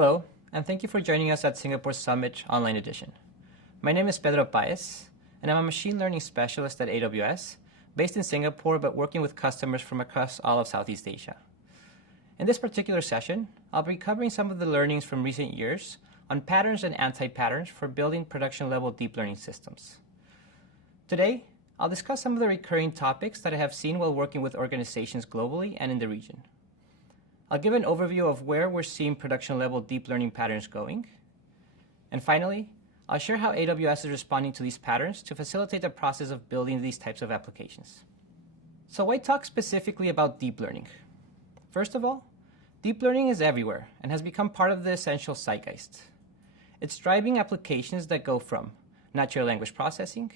Hello, and thank you for joining us at Singapore Summit Online Edition. My name is Pedro Paez, and I'm a machine learning specialist at AWS, based in Singapore but working with customers from across all of Southeast Asia. In this particular session, I'll be covering some of the learnings from recent years on patterns and anti-patterns for building production-level deep learning systems. Today, I'll discuss some of the recurring topics that I have seen while working with organizations globally and in the region. I'll give an overview of where we're seeing production-level deep learning patterns going. And finally, I'll share how AWS is responding to these patterns to facilitate the process of building these types of applications. So why talk specifically about deep learning? First of all, deep learning is everywhere and has become part of the essential zeitgeist. It's driving applications that go from natural language processing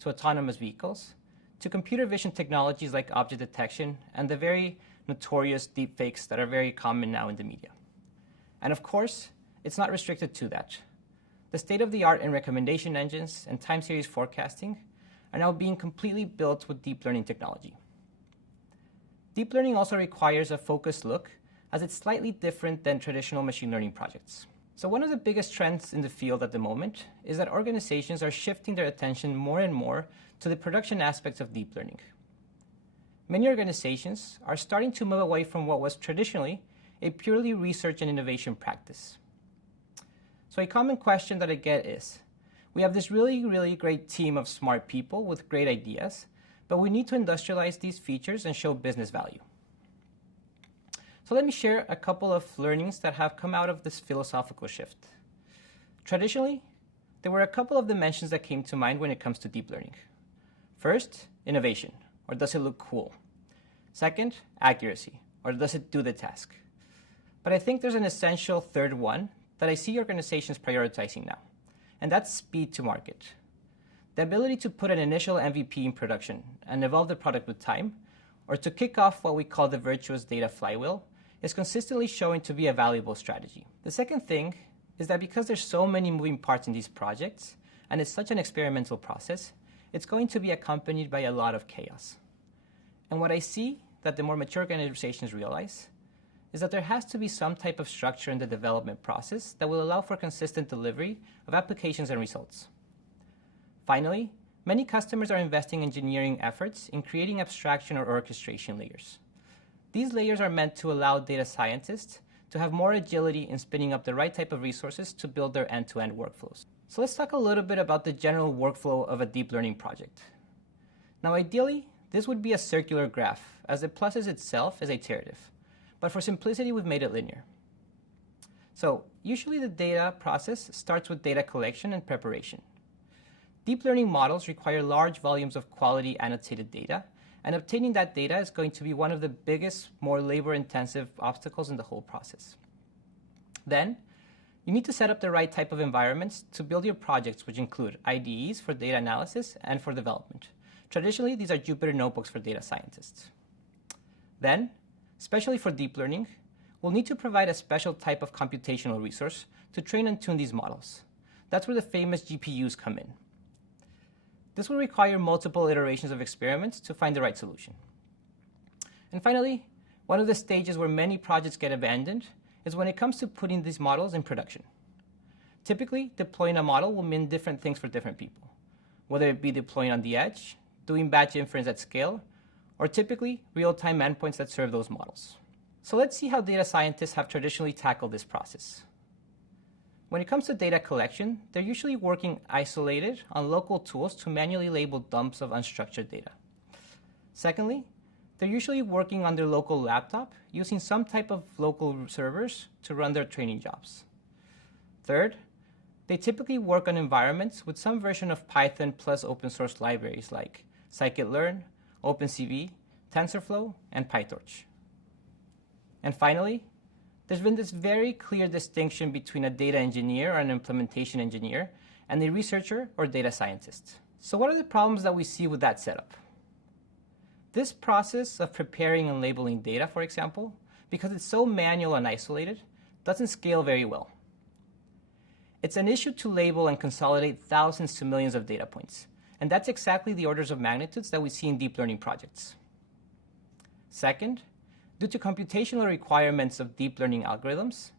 to autonomous vehicles to computer vision technologies like object detection and the very notorious deepfakes that are very common now in the media. And of course, it's not restricted to that. The state-of-the-art in recommendation engines and time series forecasting are now being completely built with deep learning technology. Deep learning also requires a focused look, as it's slightly different than traditional machine learning projects. So one of the biggest trends in the field at the moment is that organizations are shifting their attention more and more to the production aspects of deep learning. Many organizations are starting to move away from what was traditionally a purely research and innovation practice. So a common question that I get is, we have this really great team of smart people with great ideas, but we need to industrialize these features and show business value. So let me share a couple of learnings that have come out of this philosophical shift. Traditionally, there were a couple of dimensions that came to mind when it comes to deep learning. First, innovation, or does it look cool? Second, accuracy, or does it do the task? But I think there's an essential third one that I see organizations prioritizing now, and that's speed to market. The ability to put an initial MVP in production and evolve the product with time, or to kick off what we call the virtuous data flywheel, is consistently showing to be a valuable strategy. The second thing is that because there's so many moving parts in these projects, and it's such an experimental process, it's going to be accompanied by a lot of chaos. And what I see that the more mature organizations realize is that there has to be some type of structure in the development process that will allow for consistent delivery of applications and results. Finally, many customers are investing engineering efforts in creating abstraction or orchestration layers. These layers are meant to allow data scientists to have more agility in spinning up the right type of resources to build their end-to-end workflows. So let's talk a little bit about the general workflow of a deep learning project. Now ideally, this would be a circular graph, as the process itself is iterative. But for simplicity, we've made it linear. So usually the data process starts with data collection and preparation. Deep learning models require large volumes of quality annotated data, and obtaining that data is going to be one of the biggest, more labor-intensive obstacles in the whole process. Then, you need to set up the right type of environments to build your projects, which include IDEs for data analysis and for development. Traditionally, these are Jupyter notebooks for data scientists. Then, especially for deep learning, we'll need to provide a special type of computational resource to train and tune these models. That's where the famous GPUs come in. This will require multiple iterations of experiments to find the right solution. And finally, one of the stages where many projects get abandoned is when it comes to putting these models in production. Typically, deploying a model will mean different things for different people, whether it be deploying on the edge, doing batch inference at scale, or typically real-time endpoints that serve those models. So let's see how data scientists have traditionally tackled this process. When it comes to data collection, they're usually working isolated on local tools to manually label dumps of unstructured data. Secondly, they're usually working on their local laptop using some type of local servers to run their training jobs. Third, they typically work on environments with some version of Python plus open source libraries like scikit-learn, OpenCV, TensorFlow, and PyTorch. And finally, there's been this very clear distinction between a data engineer or an implementation engineer and a researcher or data scientist. So what are the problems that we see with that setup? This process of preparing and labeling data, for example, because it's so manual and isolated, doesn't scale very well. It's an issue to label and consolidate thousands to millions of data points, and that's exactly the orders of magnitudes that we see in deep learning projects. Second, due to computational requirements of deep learning algorithms,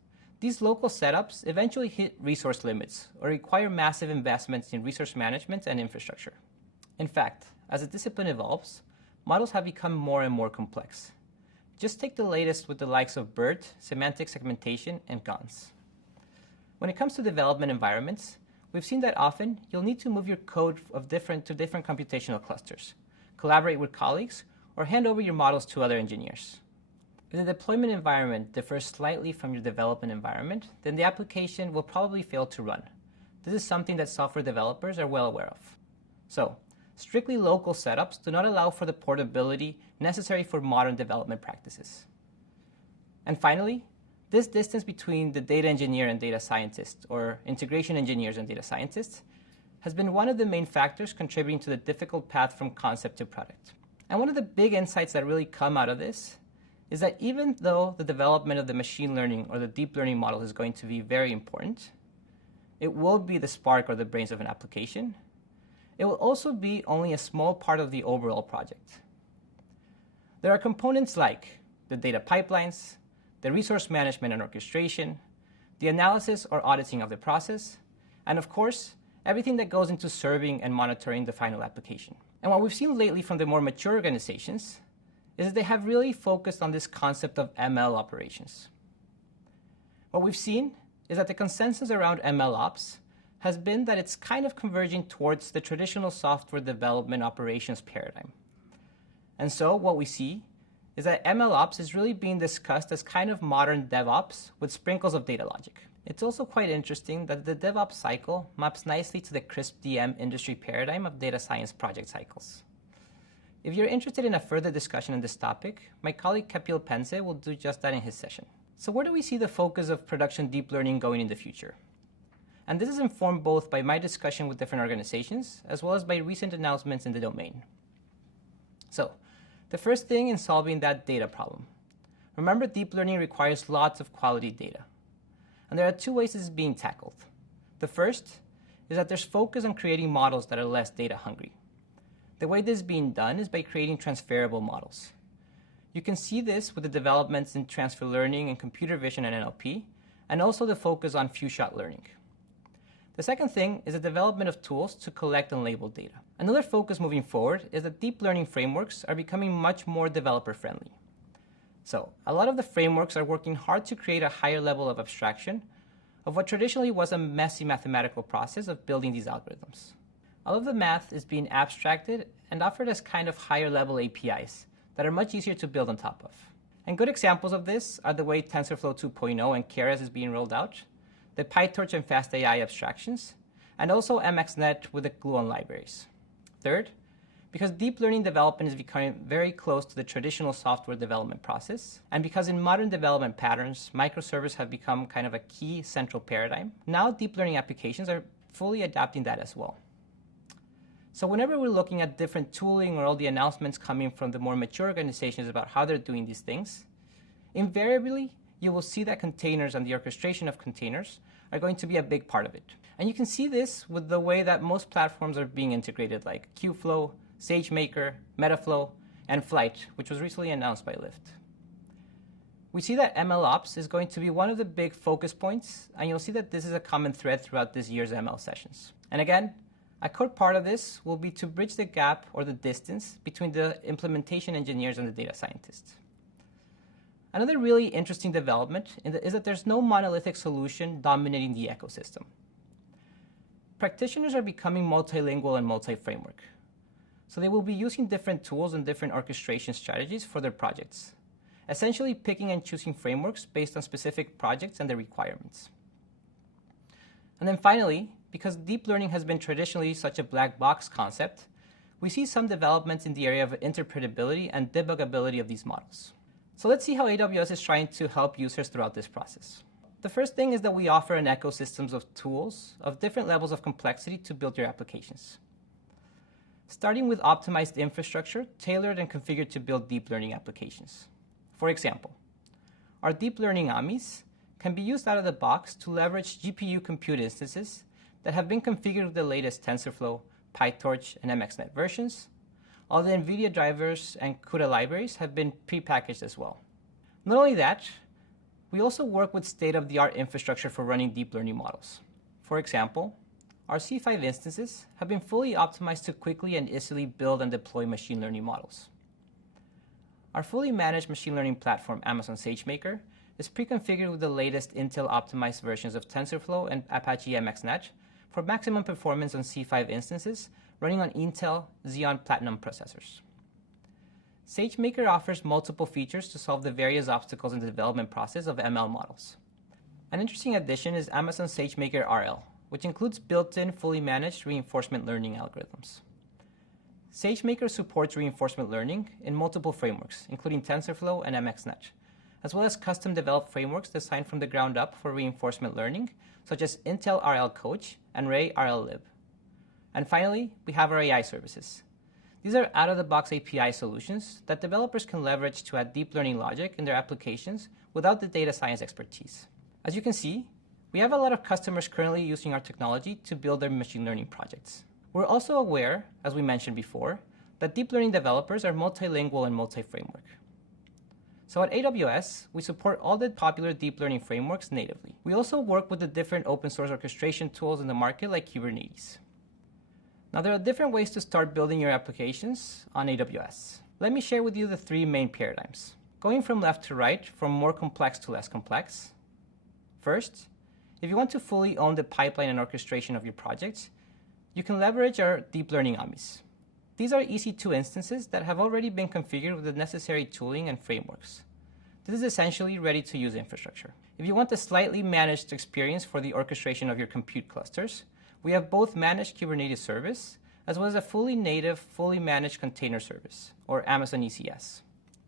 These local setups eventually hit resource limits or require massive investments in resource management and infrastructure. In fact, as the discipline evolves, models have become more and more complex. Just take the latest with the likes of BERT, semantic segmentation, and GANs. When it comes to development environments, we've seen that often you'll need to move your code to different computational clusters, collaborate with colleagues, or hand over your models to other engineers. If the deployment environment differs slightly from your development environment, then the application will probably fail to run. This is something that software developers are well aware of. So, strictly local setups do not allow for the portability necessary for modern development practices. And finally, this distance between the data engineer and data scientist, or integration engineers and data scientists, has been one of the main factors contributing to the difficult path from concept to product. And one of the big insights that really come out of this is that even though the development of the machine learning or the deep learning model is going to be very important, it will be the spark or the brains of an application, it will also be only a small part of the overall project. There are components like the data pipelines, the resource management and orchestration, the analysis or auditing of the process, and of course, everything that goes into serving and monitoring the final application. And what we've seen lately from the more mature organizations is that they have really focused on this concept of ML operations. What we've seen is that the consensus around ML ops has been that it's kind of converging towards the traditional software development operations paradigm. And so what we see is that ML ops is really being discussed as kind of modern DevOps with sprinkles of data logic. It's also quite interesting that the DevOps cycle maps nicely to the crisp DM industry paradigm of data science project cycles. If you're interested in a further discussion on this topic, my colleague Paez will do just that in his session. So where do we see the focus of production deep learning going in the future? And this is informed both by my discussion with different organizations, as well as by recent announcements in the domain. So, the first thing in solving that data problem. Remember, deep learning requires lots of quality data. And there are two ways this is being tackled. The first is that there's focus on creating models that are less data hungry. The way this is being done is by creating transferable models. You can see this with the developments in transfer learning and computer vision and NLP, and also the focus on few-shot learning. The second thing is the development of tools to collect and label data. Another focus moving forward is that deep learning frameworks are becoming much more developer-friendly. So, a lot of the frameworks are working hard to create a higher level of abstraction of what traditionally was a messy mathematical process of building these algorithms. All of the math is being abstracted and offered as kind of higher level APIs that are much easier to build on top of. And good examples of this are the way TensorFlow 2.0 and Keras is being rolled out, the PyTorch and FastAI abstractions, and also MXNet with the Gluon libraries. Third, because deep learning development is becoming very close to the traditional software development process, and because in modern development patterns, microservices have become kind of a key central paradigm, now deep learning applications are fully adapting that as well. So whenever we're looking at different tooling or all the announcements coming from the more mature organizations about how they're doing these things, invariably, you will see that containers and the orchestration of containers are going to be a big part of it. And you can see this with the way that most platforms are being integrated, like Qflow, SageMaker, Metaflow, and Flight, which was recently announced by Lyft. We see that MLOps is going to be one of the big focus points, and you'll see that this is a common thread throughout this year's ML sessions. And again, a core part of this will be to bridge the gap or the distance between the implementation engineers and the data scientists. Another really interesting development is that there's no monolithic solution dominating the ecosystem. Practitioners are becoming multilingual and multi-framework. So they will be using different tools and different orchestration strategies for their projects, essentially picking and choosing frameworks based on specific projects and their requirements. And then finally, because deep learning has been traditionally such a black box concept, we see some developments in the area of interpretability and debuggability of these models. So let's see how AWS is trying to help users throughout this process. The first thing is that we offer an ecosystem of tools of different levels of complexity to build your applications. Starting with optimized infrastructure, tailored and configured to build deep learning applications. For example, our deep learning AMIs can be used out of the box to leverage GPU compute instances that have been configured with the latest TensorFlow, PyTorch, and MXNet versions. All the NVIDIA drivers and CUDA libraries have been prepackaged as well. Not only that, We also work with state-of-the-art infrastructure for running deep learning models. For example, our C5 instances have been fully optimized to quickly and easily build and deploy machine learning models. Our fully managed machine learning platform, Amazon SageMaker, is pre-configured with the latest Intel-optimized versions of TensorFlow and Apache MXNet for maximum performance on C5 instances running on Intel Xeon Platinum processors. SageMaker offers multiple features to solve the various obstacles in the development process of ML models. An interesting addition is Amazon SageMaker RL, which includes built-in, fully managed reinforcement learning algorithms. SageMaker supports reinforcement learning in multiple frameworks, including TensorFlow and MXNet, as well as custom-developed frameworks designed from the ground up for reinforcement learning, such as Intel RL Coach and Ray RL Lib. And finally, we have our AI services. These are out-of-the-box API solutions that developers can leverage to add deep learning logic in their applications without the data science expertise. As you can see, we have a lot of customers currently using our technology to build their machine learning projects. We're also aware, as we mentioned before, that deep learning developers are multilingual and multi-framework. So at AWS, we support all the popular deep learning frameworks natively. We also work with the different open source orchestration tools in the market like Kubernetes. Now, there are different ways to start building your applications on AWS. Let me share with you the three main paradigms, going from left to right, from more complex to less complex. First, if you want to fully own the pipeline and orchestration of your projects, you can leverage our deep learning AMIs. These are EC2 instances that have already been configured with the necessary tooling and frameworks. This is essentially ready-to-use infrastructure. If you want a slightly managed experience for the orchestration of your compute clusters, we have both managed Kubernetes service, as well as a fully native, fully managed container service, or Amazon ECS.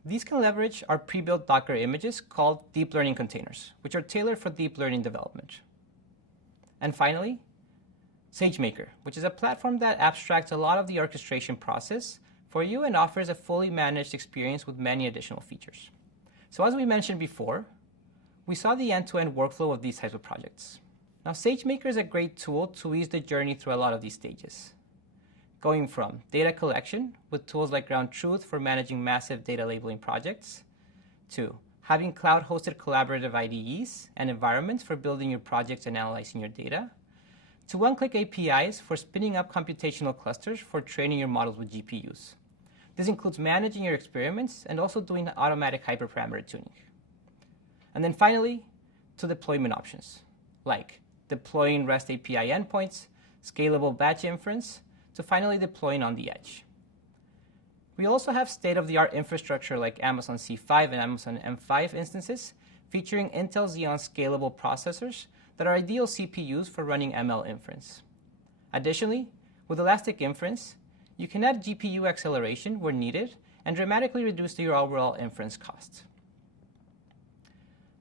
These can leverage our pre-built Docker images called deep learning containers, which are tailored for deep learning development. And finally, SageMaker, which is a platform that abstracts a lot of the orchestration process for you and offers a fully managed experience with many additional features. So as we mentioned before, we saw the end-to-end workflow of these types of projects. Now, SageMaker is a great tool to ease the journey through a lot of these stages, going from data collection with tools like Ground Truth for managing massive data labeling projects, to having cloud-hosted collaborative IDEs and environments for building your projects and analyzing your data, to one-click APIs for spinning up computational clusters for training your models with GPUs. This includes managing your experiments and also doing automatic hyperparameter tuning. And then finally, to deployment options, like deploying REST API endpoints, scalable batch inference, to finally deploying on the edge. We also have state-of-the-art infrastructure like Amazon C5 and Amazon M5 instances featuring Intel Xeon scalable processors that are ideal CPUs for running ML inference. Additionally, with elastic inference, you can add GPU acceleration where needed and dramatically reduce your overall inference costs.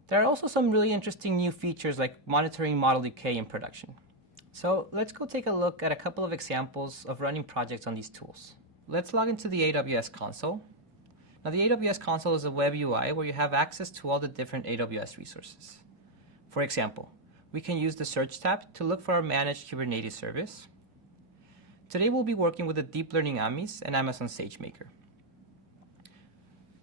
There are also some really interesting new features like monitoring model decay in production. So let's go take a look at a couple of examples of running projects on these tools. Let's log into the AWS console. Now, the AWS console is a web UI where you have access to all the different AWS resources. For example, we can use the search tab to look for our managed Kubernetes service. Today, we'll be working with the deep learning AMIs and Amazon SageMaker.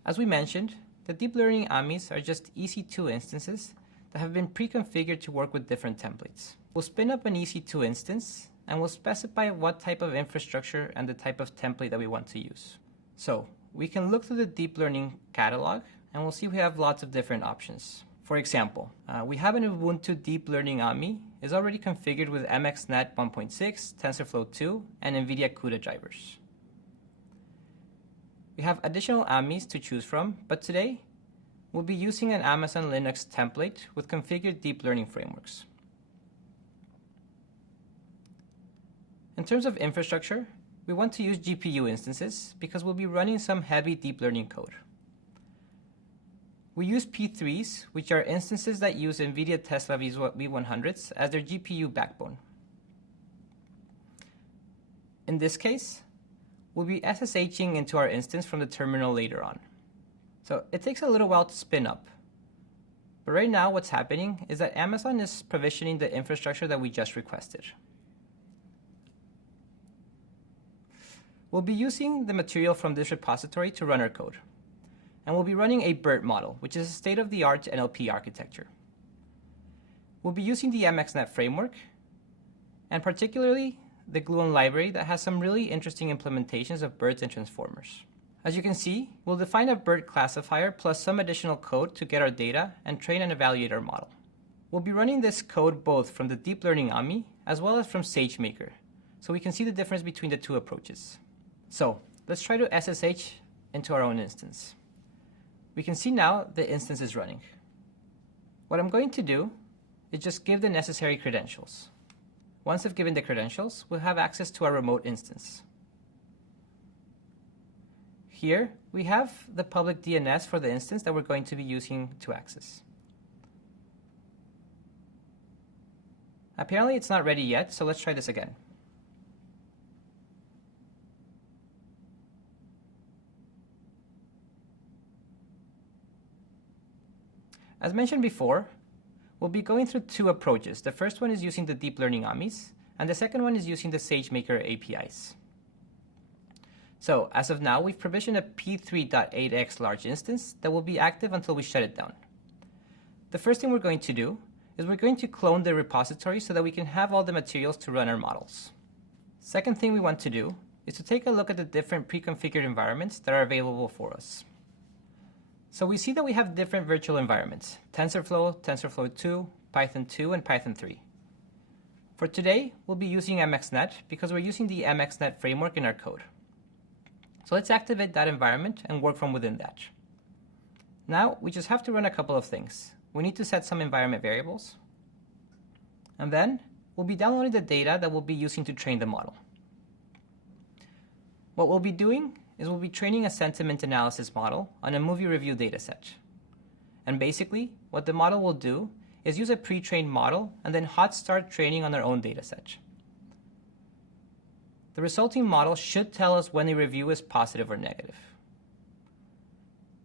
As we mentioned, the deep learning AMIs are just EC2 instances that have been pre-configured to work with different templates. We'll spin up an EC2 instance and we'll specify what type of infrastructure and the type of template that we want to use. So we can look through the deep learning catalog and we'll see we have lots of different options. For example, we have an Ubuntu Deep Learning AMI is already configured with MXNet 1.6, TensorFlow 2, and NVIDIA CUDA drivers. We have additional AMIs to choose from, but today we'll be using an Amazon Linux template with configured deep learning frameworks. In terms of infrastructure, we want to use GPU instances because we'll be running some heavy deep learning code. We use P3s, which are instances that use NVIDIA Tesla V100s as their GPU backbone. In this case, we'll be SSHing into our instance from the terminal later on. So it takes a little while to spin up. But right now what's happening is that Amazon is provisioning the infrastructure that we just requested. We'll be using the material from this repository to run our code. and we'll be running a BERT model, which is a state-of-the-art NLP architecture. We'll be using the MXNet framework, and particularly the Gluon library that has some really interesting implementations of BERTs and transformers. As you can see, we'll define a BERT classifier plus some additional code to get our data and train and evaluate our model. We'll be running this code both from the Deep Learning AMI as well as from SageMaker, so we can see the difference between the two approaches. So let's try to SSH into our own instance. We can see now the instance is running. What I'm going to do is just give the necessary credentials. Once I've given the credentials, we'll have access to our remote instance. Here, we have the public DNS for the instance that we're going to be using to access. Apparently, it's not ready yet, so let's try this again. As mentioned before, we'll be going through two approaches. The first one is using the Deep Learning AMIs, and the second one is using the SageMaker APIs. So, as of now, we've provisioned a P3.8x large instance that will be active until we shut it down. The first thing we're going to do is we're going to clone the repository so that we can have all the materials to run our models. Second thing we want to do is to take a look at the different pre-configured environments that are available for us. So we see that we have different virtual environments: TensorFlow, TensorFlow 2, Python 2, and Python 3. For today, we'll be using MXNet because we're using the MXNet framework in our code. So let's activate that environment and work from within that. Now, we just have to run a couple of things. We need to set some environment variables, and then we'll be downloading the data that we'll be using to train the model. What we'll be doing is we'll be training a sentiment analysis model on a movie review dataset. And basically, what the model will do is use a pre-trained model and then hot start training on their own dataset. The resulting model should tell us when a review is positive or negative.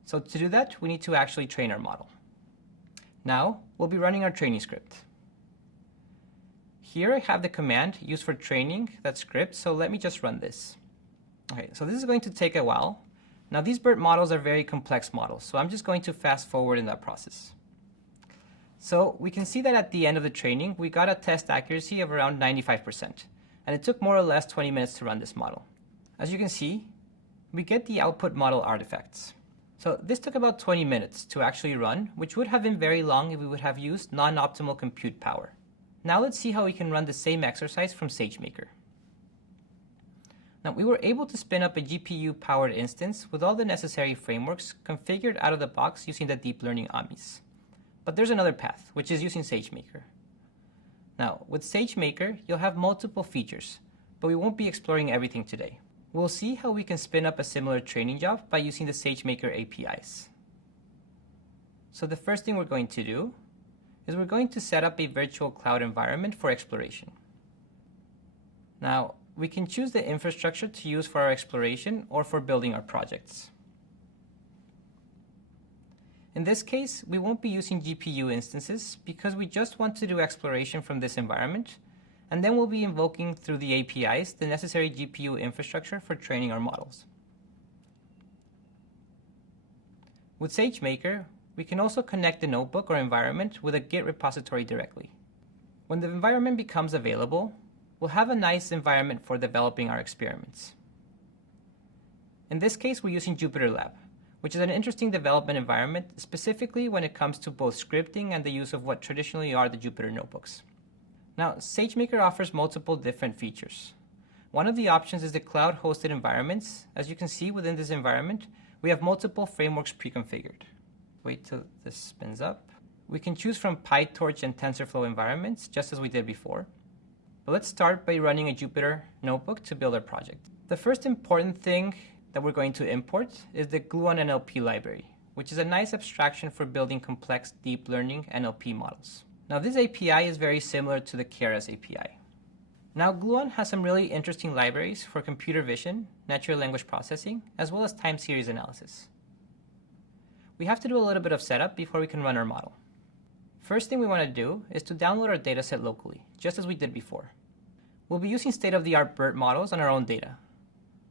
So to do that, we need to actually train our model. Now, we'll be running our training script. Here I have the command used for training that script, so let me just run this. Okay, so this is going to take a while. Now these BERT models are very complex models, so I'm just going to fast forward in that process. So we can see that at the end of the training, we got a test accuracy of around 95%, and it took more or less 20 minutes to run this model. As you can see, we get the output model artifacts. So this took about 20 minutes to actually run, which would have been very long if we would have used non-optimal compute power. Now let's see how we can run the same exercise from SageMaker. Now we were able to spin up a GPU-powered instance with all the necessary frameworks configured out of the box using the Deep Learning AMIs. But there's another path, which is using SageMaker. Now, with SageMaker, you'll have multiple features, but we won't be exploring everything today. We'll see how we can spin up a similar training job by using the SageMaker APIs. So the first thing we're going to do is we're going to set up a virtual cloud environment for exploration. Now, we can choose the infrastructure to use for our exploration or for building our projects. In this case, we won't be using GPU instances because we just want to do exploration from this environment, and then we'll be invoking through the APIs the necessary GPU infrastructure for training our models. With SageMaker, we can also connect the notebook or environment with a Git repository directly. When the environment becomes available, we'll have a nice environment for developing our experiments. In this case, we're using JupyterLab, which is an interesting development environment, specifically when it comes to both scripting and the use of what traditionally are the Jupyter notebooks. Now, SageMaker offers multiple different features. One of the options is the cloud-hosted environments. As you can see within this environment, we have multiple frameworks pre-configured. Wait till this spins up. We can choose from PyTorch and TensorFlow environments, just as we did before. But let's start by running a Jupyter notebook to build our project. The first important thing that we're going to import is the Gluon NLP library, which is a nice abstraction for building complex deep learning NLP models. Now this API is very similar to the Keras API. Now Gluon has some really interesting libraries for computer vision, natural language processing, as well as time series analysis. We have to do a little bit of setup before we can run our model. First thing we want to do is to download our dataset locally, just as we did before. We'll be using state-of-the-art BERT models on our own data.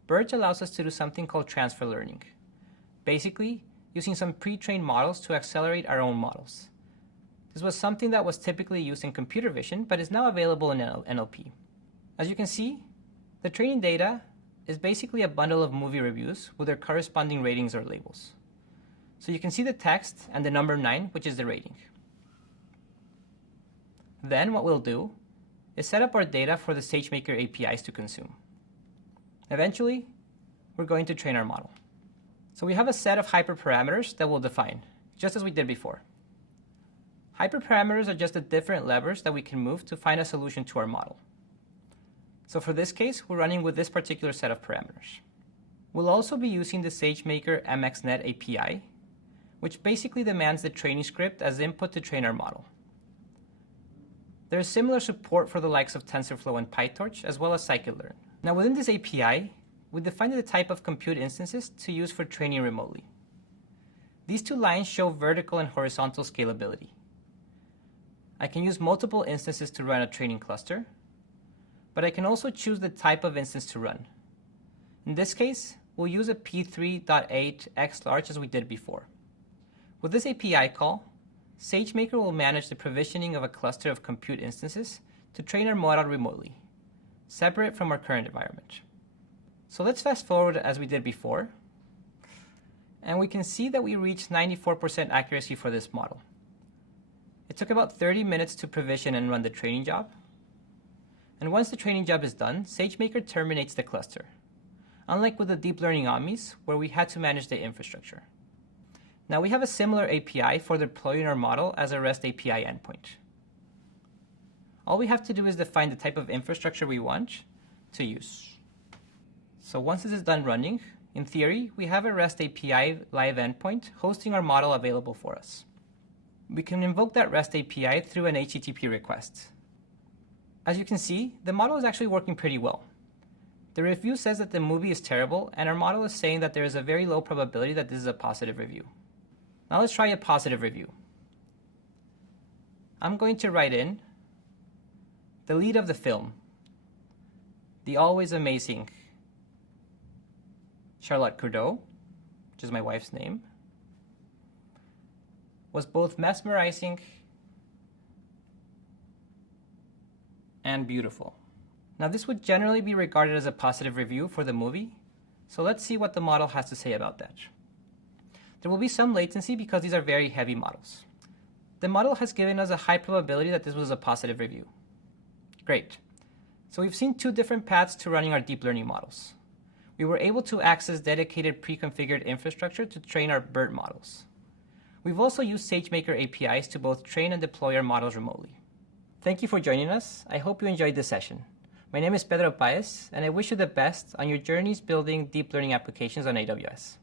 BERT allows us to do something called transfer learning. Basically, using some pre-trained models to accelerate our own models. This was something that was typically used in computer vision, but is now available in NLP. As you can see, the training data is basically a bundle of movie reviews with their corresponding ratings or labels. So you can see the text and the number 9, which is the rating. Then what we'll do is set up our data for the SageMaker APIs to consume. Eventually, we're going to train our model. So we have a set of hyperparameters that we'll define, just as we did before. Hyperparameters are just the different levers that we can move to find a solution to our model. So for this case, we're running with this particular set of parameters. We'll also be using the SageMaker MXNet API, which basically demands the training script as input to train our model. There is similar support for the likes of TensorFlow and PyTorch, as well as scikit-learn. Now within this API, we defined the type of compute instances to use for training remotely. These two lines show vertical and horizontal scalability. I can use multiple instances to run a training cluster, but I can also choose the type of instance to run. In this case, we'll use a P3.8 XLarge as we did before. With this API call, SageMaker will manage the provisioning of a cluster of compute instances to train our model remotely, separate from our current environment. So let's fast forward as we did before, and we can see that we reached 94% accuracy for this model. It took about 30 minutes to provision and run the training job. And once the training job is done, SageMaker terminates the cluster, unlike with the deep learning omnis, where we had to manage the infrastructure. Now we have a similar API for deploying our model as a REST API endpoint. All we have to do is define the type of infrastructure we want to use. So once this is done running, in theory, we have a REST API live endpoint hosting our model available for us. We can invoke that REST API through an HTTP request. As you can see, the model is actually working pretty well. The review says that the movie is terrible, and our model is saying that there is a very low probability that this is a positive review. Now let's try a positive review. I'm going to write in the lead of the film, the always amazing Charlotte Courdeau, which is my wife's name, was both mesmerizing and beautiful. Now this would generally be regarded as a positive review for the movie, so let's see what the model has to say about that. There will be some latency because these are very heavy models. The model has given us a high probability that this was a positive review. Great. So we've seen two different paths to running our deep learning models. We were able to access dedicated pre-configured infrastructure to train our BERT models. We've also used SageMaker APIs to both train and deploy our models remotely. Thank you for joining us. I hope you enjoyed this session. My name is Pedro Paez, and I wish you the best on your journeys building deep learning applications on AWS.